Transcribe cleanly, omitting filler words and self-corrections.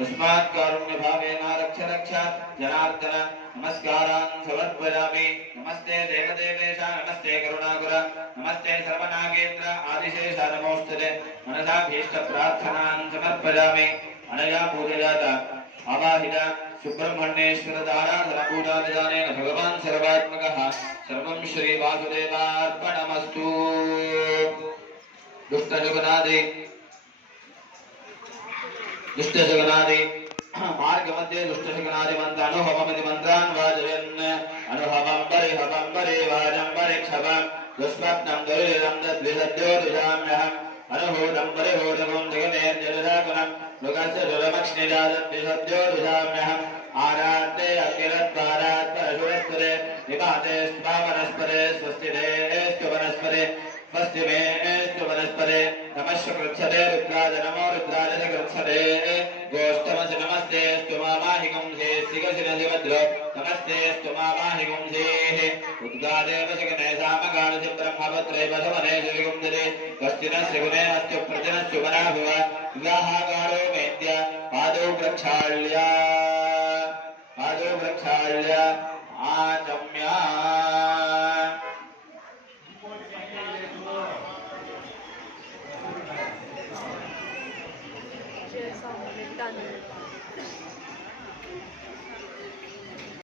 तस्मात् कारुण्य भावेन रक्ष रक्ष जनार्दन नमस्कारान् समर्पयामि। नमस्ते देवदेवेश नमस्ते करुणाकर नमस्ते सर्वनागेन्द्र आदिशेष नमोस्तुते मनसा भीष्ट प्रार्थनान् समर्पयामि। अनया पूजया आवाहित सुब्रह्मण्येश्वर आराधना पूजा विधानेन भगवान् सर्वात्मकः सर्वं श्री वासुदेवार्पणमस्तु। दुष्टजगनादि मार्ग मध्य दुष्टजगनादि मंत्र अनुभवमिति मंत्रान् वाजयन् अनुभवं परिहवं वाजं परिक्षवं दुष्स्वप्नं दुरिदं तद्विसद्योतिजाम्यहम् अनुभूतं परिभूतकं जगमेर्जलदाकुलं मृगस्य जलमक्ष्णिजातद्विसद्योतिजाम्यहम् आरात्ते अखिलद्वारात् परशुरस्पदे निपाते स्वामनस्पदे स्वस्तिदेस्तु वनस्पदे स्वस्ति मेस्तु वनस्पदे नमस्य कृच्छते रुद्राज नमो रुद्राज कृच्छते गोष्ठमस नमस्ते स्तुमामाहिकं से सिगसिनसिवद्रो नमस्ते स्तुमामाहिकं से उद्गादेव सिगने सामगानसि ब्रह्मवत्रे वसवने सिविगुंदरे कस्तिनस्य गुणे अस्तु प्रतिनस्य वनाभुव विवाहागारो मेद्य पादौ प्रक्षाल्य आचम्य Done.